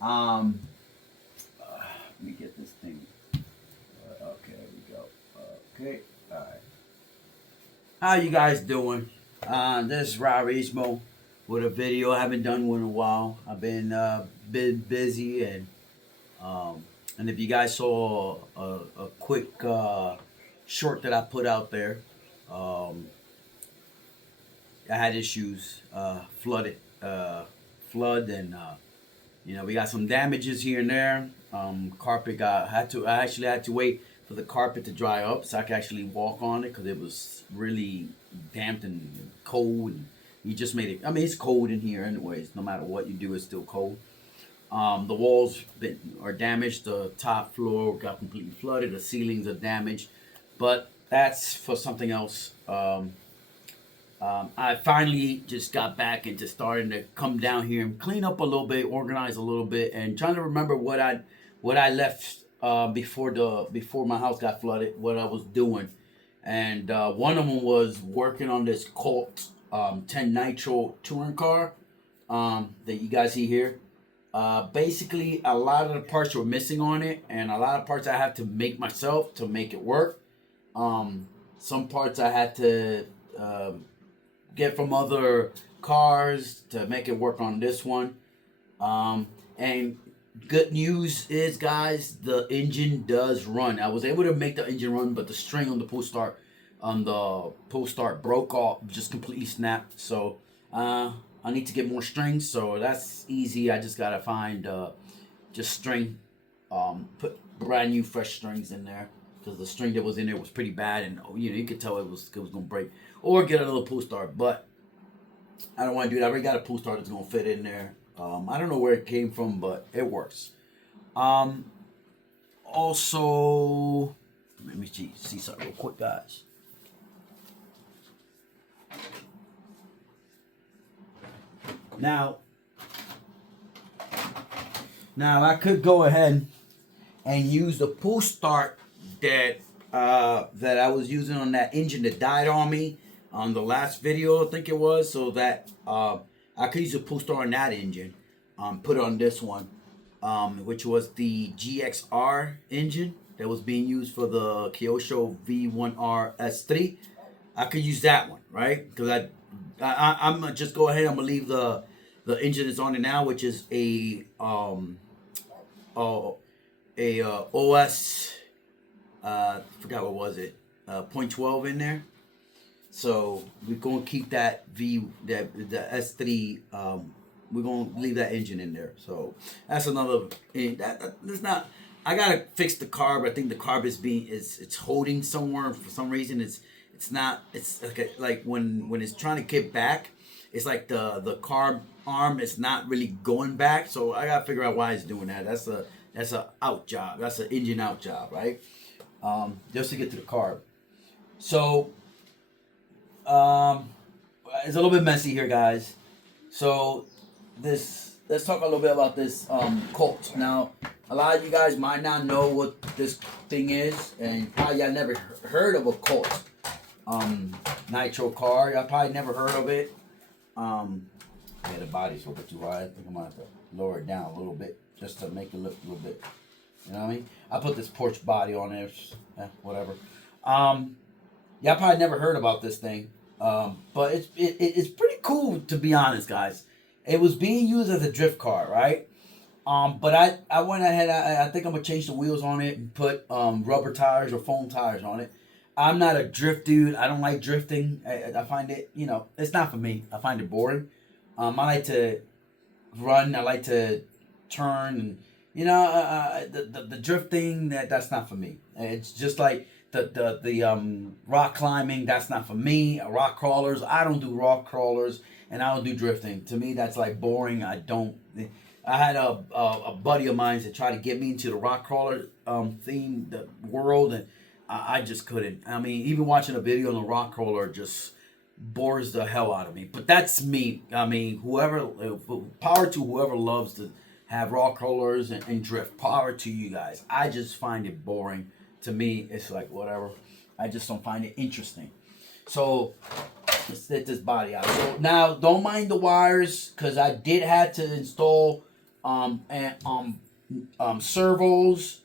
Um, let me get this thing. Okay, there we go. Okay, all right. How you guys doing? This is Robrismo with a video. I haven't done one in a while. I've been busy um, and if you guys saw a quick short that I put out there, um, I had issues, flood, and we got some damages here and there. Carpet got had to. I actually had to wait for the carpet to dry up so I could actually walk on it because it was really damp and cold. And you just made it. I mean, it's cold in here anyways. No matter what you do, it's still cold. The walls are damaged. The top floor got completely flooded. The ceilings are damaged, but that's for something else. I finally just got back into starting to come down here and clean up a little bit, organize a little bit, and trying to remember what I left before my house got flooded. What I was doing, and one of them was working on this COLT 10 Nitro touring car that you guys see here. Basically, a lot of the parts were missing on it, and a lot of parts I had to make myself to make it work. Some parts I had to get from other cars to make it work on this one. And good news is, guys, the engine does run. I was able to make the engine run, but the string on the pull start broke off, just completely snapped. So I need to get more strings. So that's easy. I just gotta find just string, put brand new fresh strings in there because the string that was in there was pretty bad, and you could tell it was gonna break. Or get another pull start, but I don't want to do that. I already got a pull start that's gonna fit in there. I don't know where it came from, but it works. Um, Also, let me see something real quick, guys. Now, now I could go ahead and use the pull start that I was using on that engine that died on me on the last video, I think it was, so that I could use a pull start on that engine, put on this one, which was the GXR engine that was being used for the Kyosho V1R S3. I could use that one, right? Because I'm gonna just go ahead. I'm gonna leave the engine that's on it now, which is oh, a OS. Forgot what was it. Point 12 in there. So we're gonna keep that the S3. We're gonna leave that engine in there. So that's another. That's not. I gotta fix the carb. I think the carb it's holding somewhere for some reason. It's not. It's like when it's trying to get back. It's like the carb arm is not really going back. So I gotta figure out why it's doing that. That's a out job. That's an engine out job, right? Just to get to the carb. So it's a little bit messy here, guys. So let's talk a little bit about this COLT. Now, a lot of you guys might not know what this thing is, and probably y'all never heard of a COLT nitro car. Y'all probably never heard of it. Yeah, the body's a little bit too high. I think I'm gonna have to lower it down a little bit just to make it look a little bit. You know what I mean? I put this porch body on there. Whatever. Y'all probably never heard about this thing. But it's pretty cool, to be honest, guys. It was being used as a drift car, right? But I went ahead. I think I'm gonna change the wheels on it and put rubber tires or foam tires on it. I'm not a drift dude. I don't like drifting. I find it, it's not for me. I find it boring. I like to run. I like to turn, and the drifting that's not for me. It's just like the rock climbing. That's not for me. Rock crawlers. I don't do rock crawlers, and I don't do drifting. To me, that's like boring. I don't. I had a buddy of mine that tried to get me into the rock crawler theme, the world, and I just couldn't. I mean, even watching a video on the rock crawler just bores the hell out of me. But that's me. I mean, power to whoever loves to have rock crawlers and drift. Power to you guys. I just find it boring. To me, it's like whatever. I just don't find it interesting. So let's get this body out. So now, don't mind the wires, because I did have to install and servos,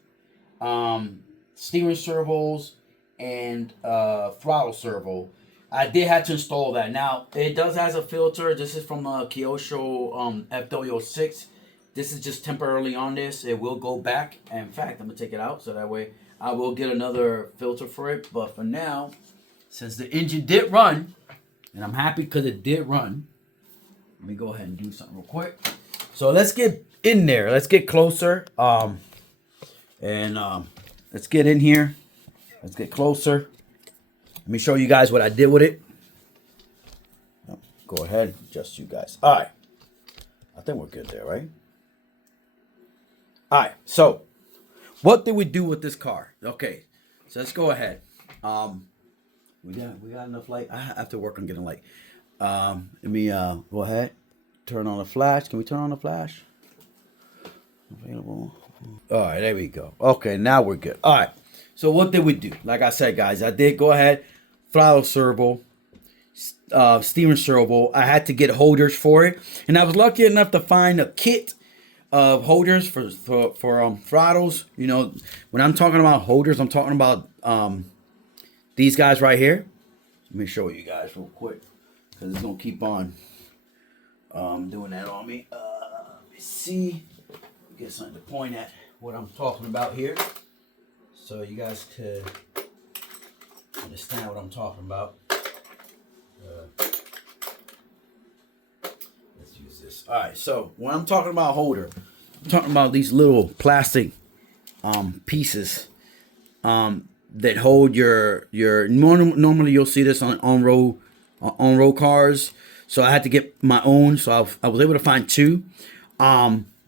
steering servos, and throttle servo. I did have to install that. Now it does has a filter. This is from Kyosho FW06. This is just temporarily on this. It will go back. In fact, I'm gonna take it out so that way I will get another filter for it. But for now, since the engine did run, and I'm happy because it did run, let me go ahead and do something real quick. So let's get in there. Let's get closer. Let's get in here. Let's get closer. Let me show you guys what I did with it. Go ahead, just you guys. All right. I think we're good there, right? All right. So, what did we do with this car? Okay. So let's go ahead. We got enough light. I have to work on getting light. Let me go ahead. Turn on the flash. Can we turn on the flash? Available. All right, there we go. Okay, now we're good. All right. So what did we do? Like I said, guys, I did go ahead, throttle servo, steering servo. I had to get holders for it, and I was lucky enough to find a kit of holders for throttles. You know, when I'm talking about holders, I'm talking about these guys right here. Let me show you guys real quick because it's gonna keep on doing that on me. Let me see. Get something to point at what I'm talking about here, so you guys could understand what I'm talking about. Let's use this. All right. So when I'm talking about holder, I'm talking about these little plastic pieces that hold your normally you'll see this on road cars. So I had to get my own. So I was able to find two.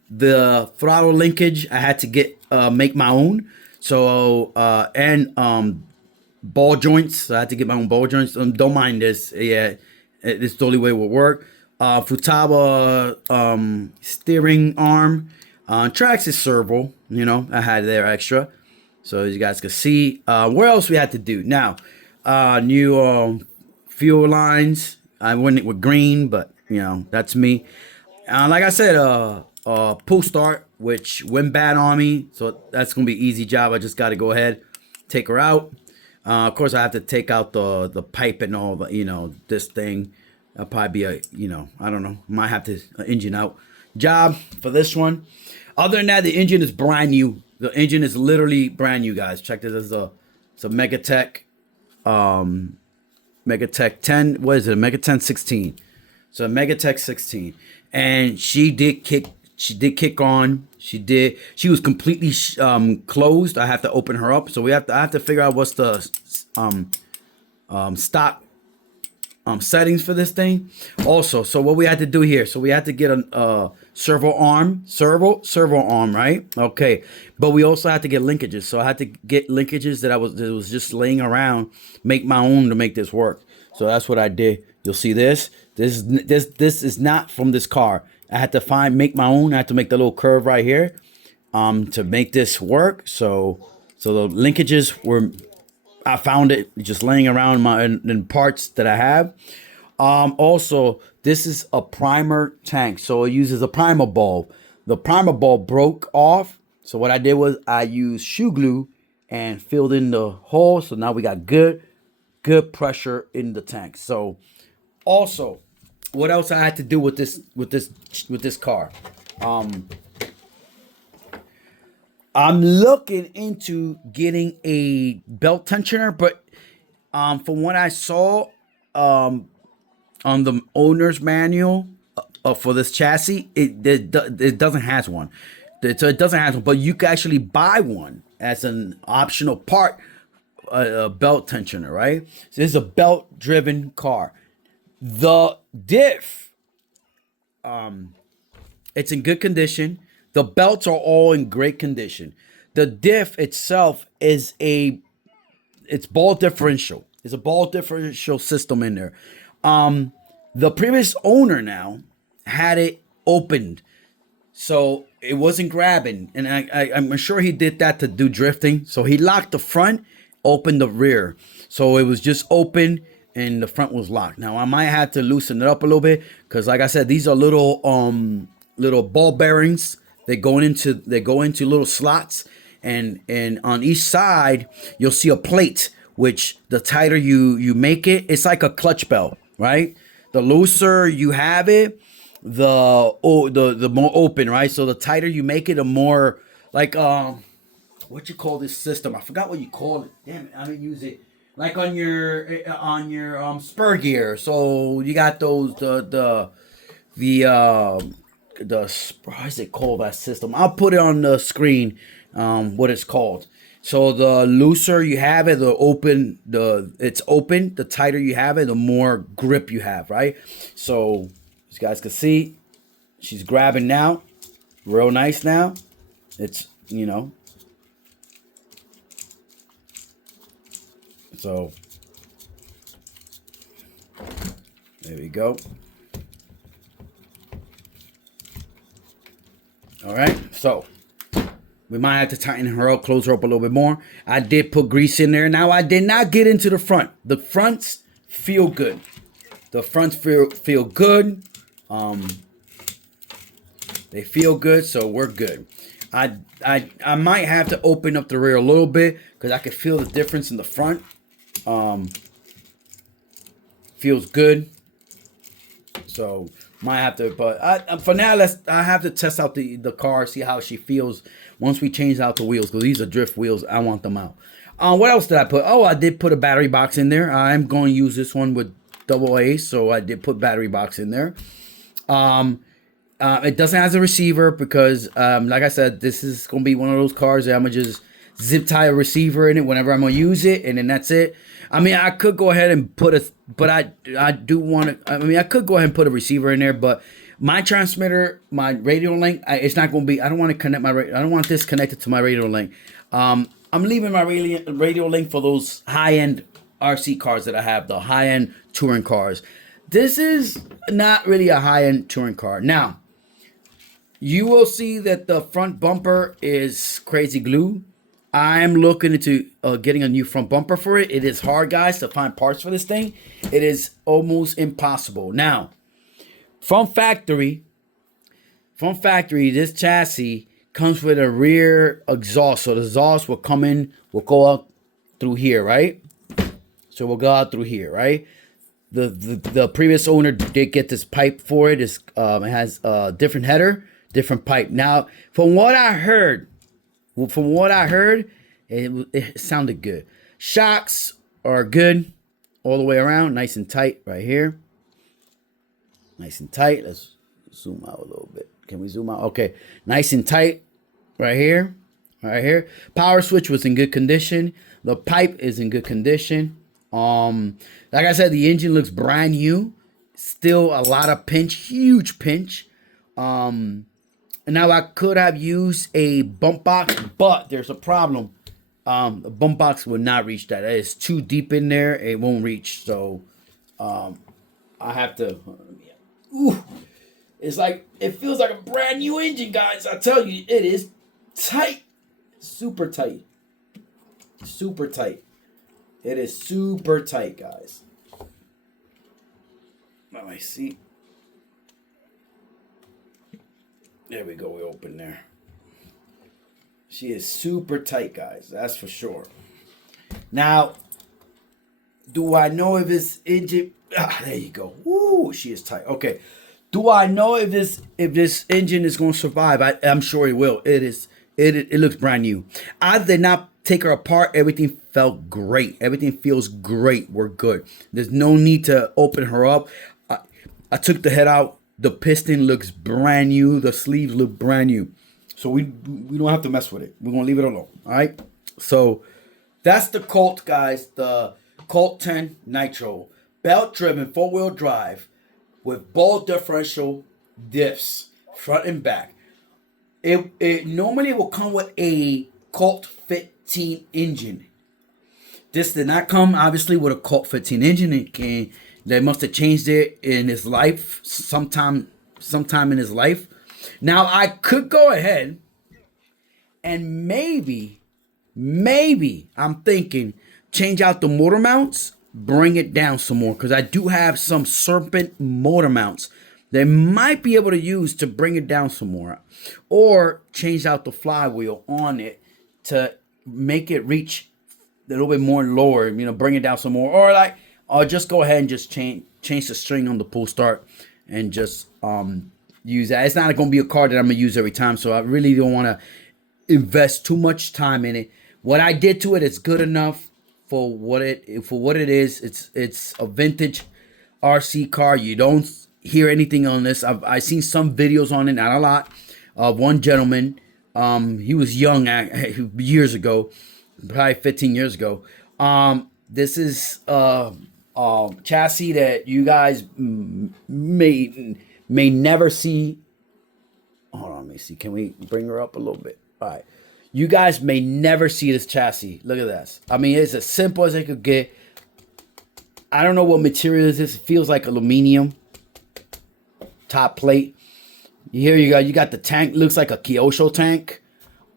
The throttle linkage I had to get make my own. So ball joints. So I had to get my own ball joints. Don't mind this. Yeah, this is the only way it will work. Futaba steering arm. Tracks is servo. You know, I had there extra. So you guys can see. Where else we had to do? Now, new fuel lines. I went with green, but you know, that's me. Like I said, pull start, which went bad on me, so that's gonna be an easy job. I just got to go ahead, take her out. Of course, I have to take out the pipe and all the, you know, this thing. That'll probably be a, you know, I don't know, might have to engine out job for this one. Other than that, the engine is brand new. The engine is literally brand new, guys. Check this. It's a Megatech, Megatech 10. What is it? A Megatech 16. So Megatech 16, and she did kick on. She was completely closed. I have to open her up. So I have to figure out what's the stock settings for this thing. Also, so what we had to do here. So we had to get a servo arm, right? Okay, but we also had to get linkages. So I had to get linkages that was just laying around, make my own to make this work. So that's what I did. You'll see this. This is not from this car. I had to make my own. I had to make the little curve right here to make this work. So the linkages were, I found it just laying around in parts that I have. Also, this is a primer tank. So it uses a primer bulb. The primer bulb broke off. So what I did was I used shoe glue and filled in the hole. So now we got good pressure in the tank. So also, what else I had to do with this car? I'm looking into getting a belt tensioner, but from what I saw on the owner's manual for this chassis, it doesn't have one. So it doesn't have one, but you can actually buy one as an optional part, a belt tensioner, right? So this is a belt-driven car. The diff, it's in good condition. The belts are all in great condition. The diff itself it's ball differential. It's a ball differential system in there. The previous owner now had it opened, so it wasn't grabbing, and I'm sure he did that to do drifting. So he locked the front, opened the rear, so it was just open and the front was locked. Now I might have to loosen it up a little bit because, like I said, these are little little ball bearings. They go into little slots, and on each side you'll see a plate. Which the tighter you make it, it's like a clutch belt, right? The looser you have it, the more open, right? So the tighter you make it, the more like what you call this system? I forgot what you call it. Damn it, I didn't use it. Like on your spur gear. So you got those the how is it called, that system? I'll put it on the screen. What it's called. So the looser you have it, it's open. The tighter you have it, the more grip you have, right? So as you guys can see, she's grabbing now, real nice now. It's so there we go. All right, so we might have to tighten her up, close her up a little bit more. I did put grease in there. Now, I did not get into the front. The fronts feel good. The fronts feel good. They feel good, so we're good. I might have to open up the rear a little bit because I can feel the difference in the front. Feels good. So might have to, but for now, I have to test out the car, see how she feels once we change out the wheels, because these are drift wheels. I want them out. What else did I put? Oh, I did put a battery box in there. I'm going to use this one with AA, so I did put battery box in there. It doesn't have a receiver because, like I said, this is going to be one of those cars that I'm going to just zip tie a receiver in it whenever I'm going to use it, and then that's it. I mean, I could go ahead and put I do want to, I mean, I could go ahead and put a receiver in there, but my transmitter, my radio link, it's not going to be, I don't want to connect I don't want this connected to my radio link. I'm leaving my radio link for those high-end RC cars that I have, the high-end touring cars. This is not really a high-end touring car. Now, you will see that the front bumper is crazy glue. I'm looking into getting a new front bumper for it. It is hard, guys, to find parts for this thing. It is almost impossible. Now, from factory, this chassis comes with a rear exhaust. So the exhaust will go out through here, right? So we'll go out through here, right? The previous owner did get this pipe for it. It has a different header, different pipe. Now, from what I heard, it sounded good. Shocks are good all the way around, nice and tight right here. Nice and tight. Let's zoom out a little bit. Can we zoom out? Okay, nice and tight right here. Right here. Power switch was in good condition. The pipe is in good condition. Like I said, the engine looks brand new. Still a lot of pinch, huge pinch. Now I could have used a bump box, but there's a problem. The bump box will not reach that. It's too deep in there. It won't reach. So, I have to. Ooh, it's like, it feels like a brand new engine, guys. I tell you, it is tight, super tight, super tight. It is super tight, guys. Let me see. There we go. We open there. She is super tight, guys. That's for sure. Now, do I know if this engine? There you go. Woo, she is tight. Okay. Do I know if this engine is going to survive? I'm sure it will. It looks brand new. I did not take her apart. Everything felt great. Everything feels great. We're good. There's no need to open her up. I took the head out. The piston looks brand new. The sleeves look brand new. So we don't have to mess with it. We're going to leave it alone. All right. So that's the COLT, guys. The COLT 10 Nitro. Belt driven 4-wheel drive with ball differential diffs front and back. It normally will come with a COLT 15 engine. This did not come, obviously, with a COLT 15 engine. They must have changed it in his life, sometime in his life. Now, I could go ahead and maybe, I'm thinking, change out the motor mounts, bring it down some more. Because I do have some Serpent motor mounts they might be able to use to bring it down some more, or change out the flywheel on it to make it reach a little bit more lower, bring it down some more, or just go ahead and just change the string on the pull start and just use that. It's not going to be a car that I'm going to use every time, so I really don't want to invest too much time in it. What I did to it is good enough for what it is. It's a vintage RC car. You don't hear anything on this. I've seen some videos on it, not a lot. One gentleman, he was young years ago, probably 15 years ago. This is chassis that you guys may never see. Hold on, let me see. Can we bring her up a little bit? All right. You guys may never see this chassis. Look at this. I mean, it's as simple as it could get. I don't know what material is this. It feels like aluminum. Top plate. Here you got the tank. Looks like a Kyosho tank.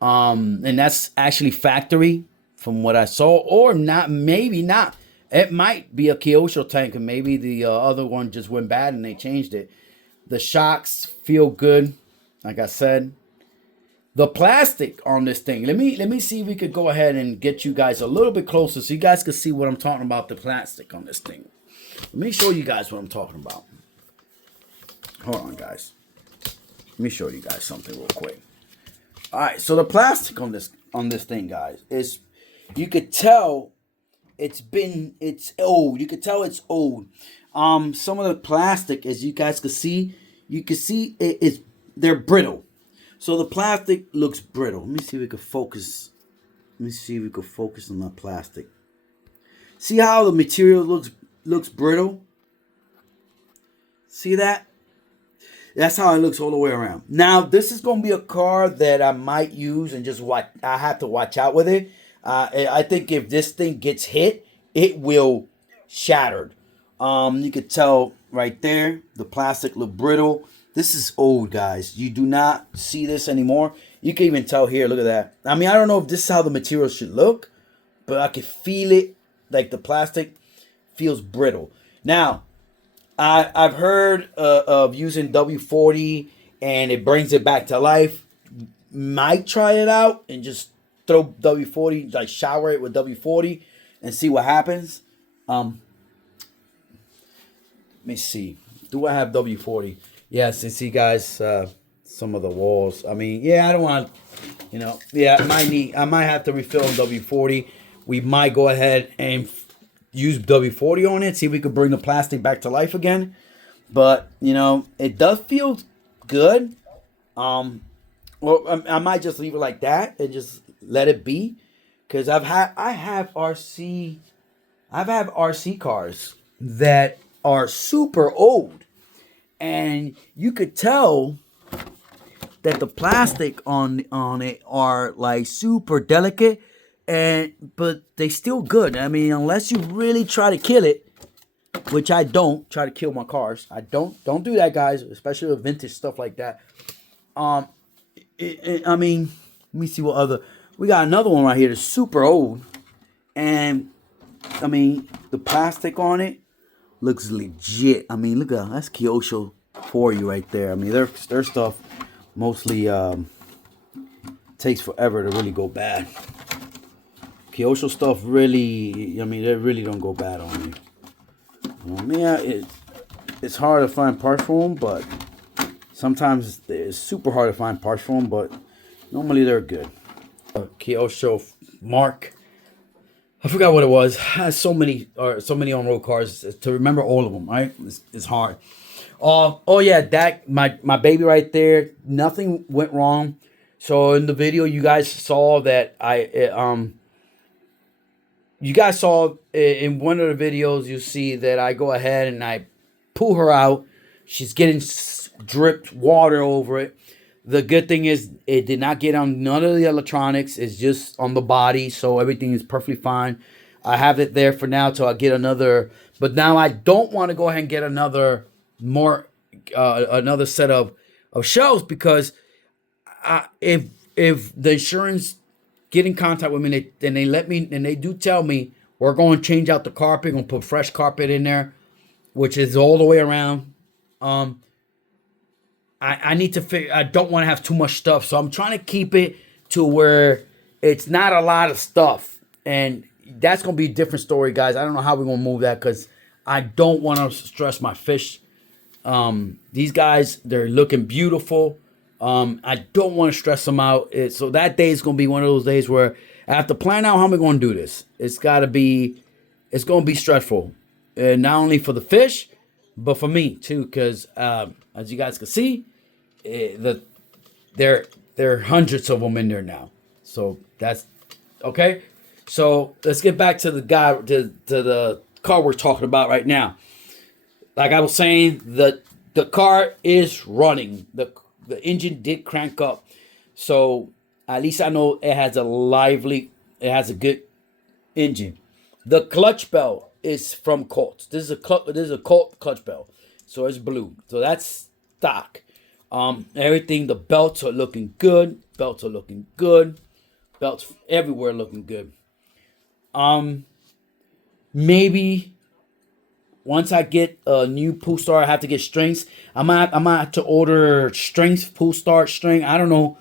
And that's actually factory from what I saw. Or not, maybe not. It might be a Kyosho tank, and maybe the other one just went bad and they changed it. The shocks feel good, like I said. The plastic on this thing. Let me see if we could go ahead and get you guys a little bit closer so you guys can see what I'm talking about, the plastic on this thing. Let me show you guys what I'm talking about. Hold on, guys. Let me show you guys something real quick. All right, so the plastic on this thing, guys, is, you could tell it's old. You could tell it's old. Some of the plastic, as you guys can see, they're brittle. So the plastic looks brittle. Let me see if we can focus. Let me see if we can focus on the plastic. See how the material looks brittle? See that? That's how it looks all the way around. Now, this is going to be a car that I might use and just watch. I have to watch out with it. I think if this thing gets hit, it will shatter. You could tell right there, the plastic look brittle. This is old, guys. You do not see this anymore. You can even tell here. Look at that. I mean, I don't know if this is how the material should look, but I can feel it. Like the plastic feels brittle. Now, I've heard of using W40 and it brings it back to life. Might try it out and just throw W40, like shower it with W40 and see what happens. Let me see. Do I have W40? Yes, you see, guys, some of the walls. I mean, yeah, I don't want, I might have to refill on W40. We might go ahead and use W40 on it, see if we could bring the plastic back to life again. But, it does feel good. Well, I might just leave it like that and just let it be. Because I have RC cars that are super old. And you could tell that the plastic on it are like super delicate, but they still good. I mean, unless you really try to kill it, which I don't try to kill my cars. I don't do that, guys, especially with vintage stuff like that. I mean, let me see what other. We got another one right here that's super old, and I mean the plastic on it looks legit. I mean, look at that's Kyosho for you right there. I mean, their stuff mostly takes forever to really go bad. Kyosho stuff really, I mean, they really don't go bad on me. Yeah, it's hard to find parts for them, but sometimes it's super hard to find parts for them, but normally they're good. Kyosho Mark. I forgot what it was. Has so many on-road cars to remember all of them. Right? It's hard. Oh yeah, that my baby right there. Nothing went wrong. So in the video, you guys saw that you guys saw in one of the videos. You see that I go ahead and I pull her out. She's getting dripped water over it. The good thing is it did not get on none of the electronics. It's just on the body, so everything is perfectly fine. I have it there for now till I get another. But now I don't want to go ahead and get another set of shelves, because if the insurance get in contact with me and they let me, and they do tell me we're going to change out the carpet, going to put fresh carpet in there, which is all the way around. I need to figure. I don't want to have too much stuff, so I'm trying to keep it to where it's not a lot of stuff, and that's gonna be a different story, guys. I don't know how we're gonna move that because I don't want to stress my fish. These guys, they're looking beautiful. I don't want to stress them out. So that day is gonna be one of those days where I have to plan out how I'm gonna do this. It's gonna be stressful, and not only for the fish, but for me too, because as you guys can see, there are hundreds of them in there now. So that's okay. So let's get back to the guy to the car we're talking about right now. Like I was saying, the car is running. The engine did crank up. So at least I know it has a good engine. The clutch belt is from COLT. This is a COLT clutch belt. So it's blue. So that's stock. Everything, the belts are looking good. Belts everywhere looking good. Maybe once I get a new pull start, I have to get strings. I might have to order strings, pull start string. I don't know.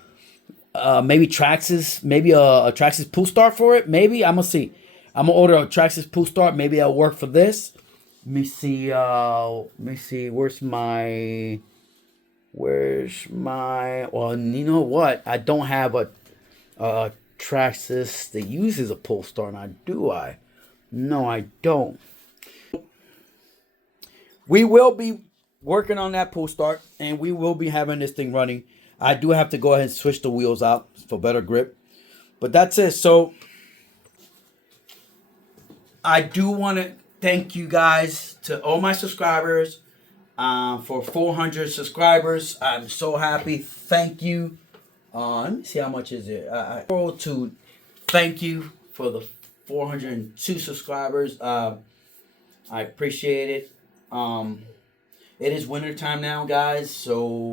Maybe Traxxas, maybe a Traxxas pull start for it. Maybe I'm gonna see. I'm gonna order a Traxxas pull start. Maybe that'll work for this. Let me see. Where's my? Well, you know what? I don't have a Traxxas that uses a pull start. Now, do I? No, I don't. We will be working on that pull start, and we will be having this thing running. I do have to go ahead and switch the wheels out for better grip. But that's it. So I do want to thank you guys, to all my subscribers, for 400 subscribers. I'm so happy. Thank you. Let me see how much is it. I want to thank you for the 402 subscribers. I appreciate it. It is winter time now, guys. So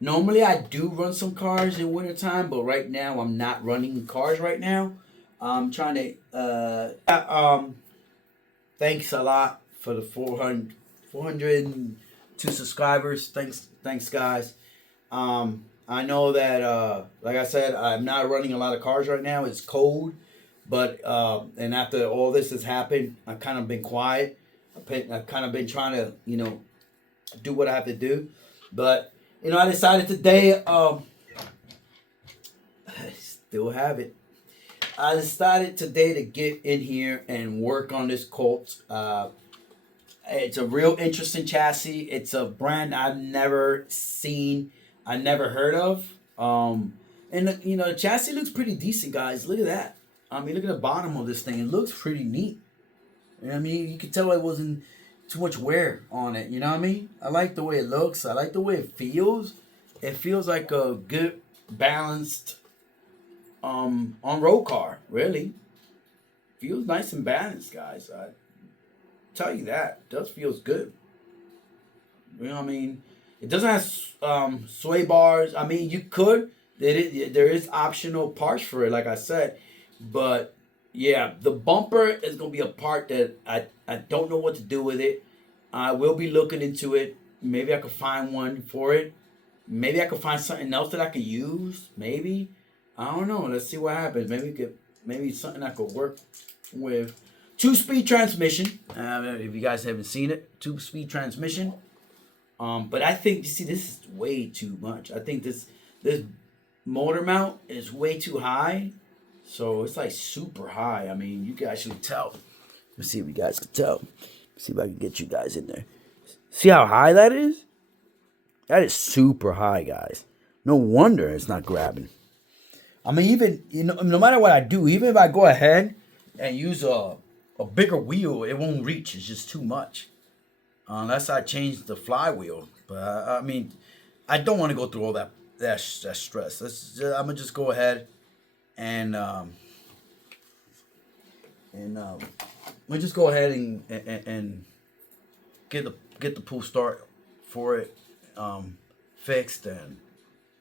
normally I do run some cars in winter time, but right now I'm not running cars right now. I'm trying to thanks a lot for the 402 subscribers. Thanks guys. I know that like I said, I'm not running a lot of cars right now. It's cold, but and after all this has happened, I've kind of been quiet. I've kind of been trying to, do what I have to do. But, I decided today, I still have it. I decided today to get in here and work on this COLT. It's a real interesting chassis. It's a brand I've never seen. I never heard of. And, the chassis looks pretty decent, guys. Look at that. I mean, look at the bottom of this thing. It looks pretty neat. I mean, you can tell it wasn't too much wear on it. You know what I mean? I like the way it looks. I like the way it feels. It feels like a good, balanced on-road car, really. Feels nice and balanced, guys. I tell you that. It does feels good. You know what I mean? It doesn't have sway bars. I mean, you could. There is optional parts for it, like I said. But yeah, the bumper is going to be a part that I don't know what to do with it. I will be looking into it. Maybe I could find one for it. Maybe I could find something else that I could use. Maybe. I don't know. Let's see what happens. Maybe something I could work with. 2-speed transmission. If you guys haven't seen it. 2-speed transmission. But I think, this is way too much. I think this motor mount is way too high. So it's like super high. I mean, you can actually tell. Let's see if you guys can tell. See if I can get you guys in there. See how high that is? That is super high, guys. No wonder it's not grabbing. I mean, even, no matter what I do, even if I go ahead and use a bigger wheel, it won't reach. It's just too much. Unless I change the flywheel. But, I mean, I don't want to go through all that stress. I'm going to just go ahead and we just go ahead and get the pull start for it fixed, and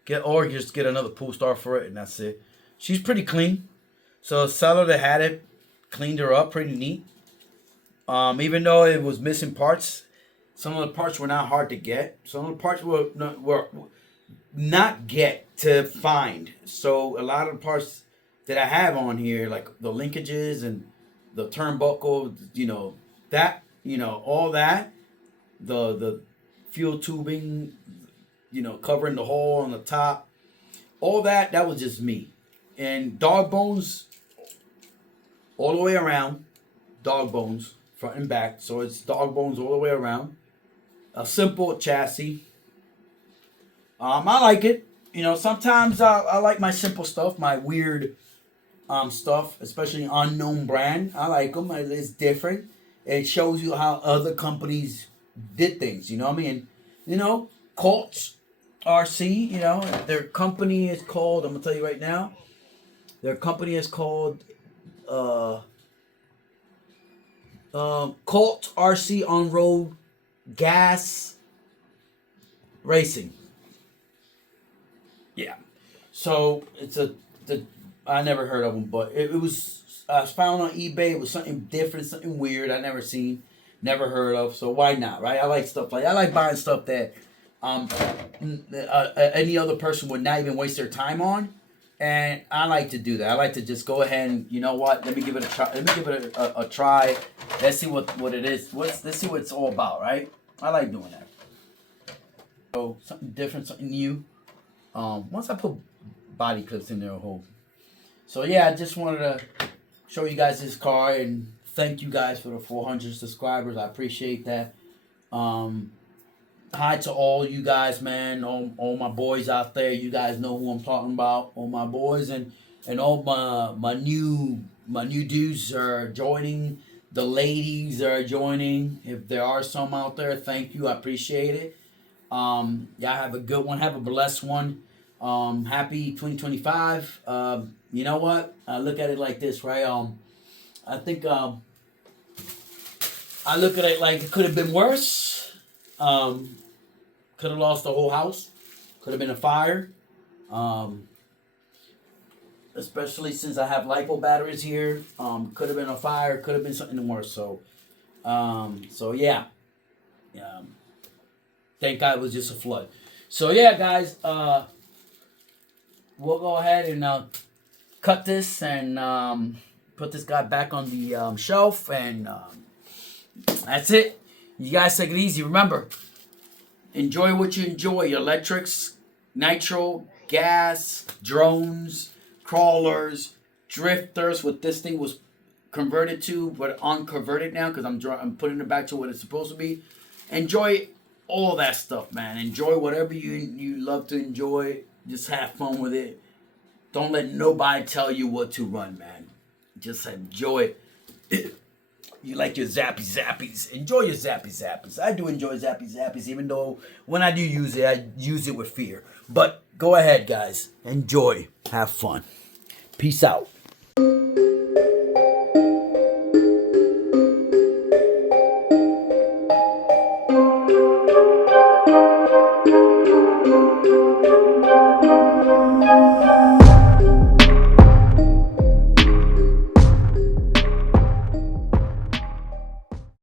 just get another pull start for it, and that's it. She's pretty clean. So the seller that had it cleaned her up pretty neat. Even though it was missing parts, some of the parts were not hard to get. Some of the parts were not get to find. So a lot of the parts that I have on here, like the linkages and the turnbuckle, all that, the fuel tubing, covering the hole on the top, all that was just me. And dog bones all the way around, dog bones front and back. So it's dog bones all the way around. A simple chassis. I like it. Sometimes I like my simple stuff, my weird stuff, especially unknown brand. I like them. It's different. It shows you how other companies did things. You know what I mean? COLT RC. Their company is called. I'm gonna tell you right now. Their company is called COLT RC on road gas racing. Yeah. So I never heard of them, but it was, I found on eBay. It was something different, something weird I never seen, never heard of. So why not, right? I like stuff I like buying stuff that any other person would not even waste their time on, and I like to do that. I like to just go ahead and, you know what? Let me give it a try. Let me give it a try. Let's see what it is. Let's see what it's all about, right? I like doing that. So something different, something new. Once I put body clips in there, So yeah, I just wanted to show you guys this car and thank you guys for the 400 subscribers. I appreciate that. Hi to all you guys, man. All my boys out there. You guys know who I'm talking about. All my boys and all my new dudes are joining. The ladies are joining. If there are some out there, thank you. I appreciate it. Y'all have a good one. Have a blessed one. Happy 2025. You know what? I look at it like this, right? I think I look at it like it could have been worse. Could have lost the whole house. Could have been a fire. Especially since I have LiPo batteries here. Could have been a fire. Could have been something worse. So yeah. Thank God it was just a flood. So yeah, guys, we'll go ahead and cut this and put this guy back on the shelf, and that's it. You guys take it easy. Remember, enjoy what you enjoy. Electrics, nitro, gas, drones, crawlers, drifters. What this thing was converted to, but unconverted now because I'm putting it back to what it's supposed to be. Enjoy all that stuff, man. Enjoy whatever you love to enjoy. Just have fun with it. Don't let nobody tell you what to run, man. Just enjoy it. You like your zappies. Enjoy your zappies. I do enjoy zappies, even though when I do use it, I use it with fear. But go ahead, guys. Enjoy. Have fun. Peace out.